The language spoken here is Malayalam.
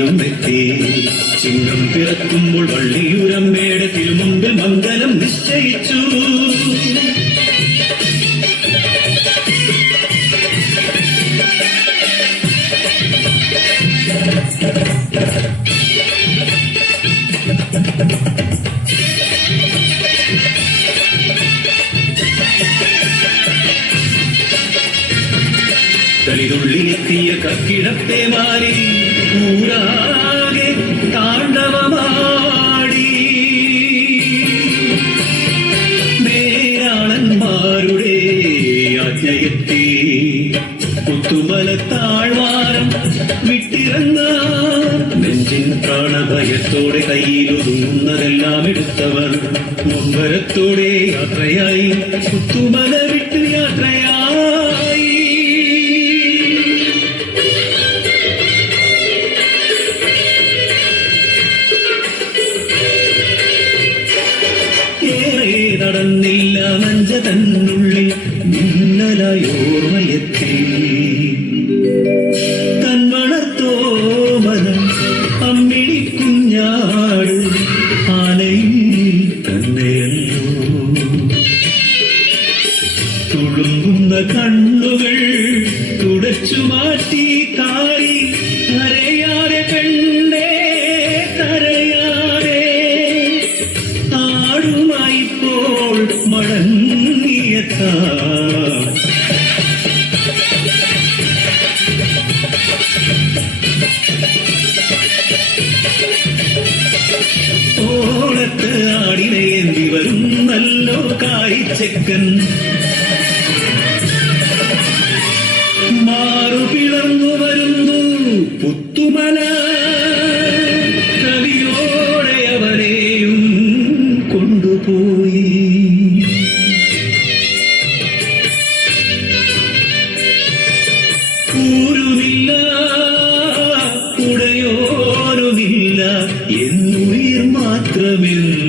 എത്തി ചിങ്ങം പിറക്കുമ്പോൾ വള്ളിയൂരമ്മയുടെ തിരുമുമ്പിൽ മംഗലം നിശ്ചയിച്ചു. കളിതുള്ളിലെത്തിയ കക്കിടത്തെ മാറി. ആജ്ഞയെത്തി പുത്തുമല താഴ്വാരം വിട്ടിറങ്ങ. നെഞ്ചിൻ പ്രാണഭയത്തോടെ കയ്യിലൊതുങ്ങുന്നതെല്ലാം എടുത്തവർ മുമ്പരത്തോടെ യാത്രയായി പുത്തുമല ഏറെ നടന്നില്ല നഞ്ച തന്നുള്ളിൽ മിന്നലായി ഓർമ്മയെത്തി തന്മണത്തോമനം അമ്മിണി കുഞ്ഞാട് ആലയിൽ തന്നെയല്ലോ. തുളുമ്പുന്ന കണ്ണുകൾ തുടച്ചു മാറ്റി താരി മടങ്ങിയെത്താ ഓളത്ത് ആടിനേന്തി വരുന്നല്ലോ കാരിച്ചക്കൻ മാറു പിളർന്നു വരുന്നു പുത്തുമല. കവിയോടെ അവരെയും കൊണ്ടുപോയി. എന്നുയിർ മാത്രമെന്തിത്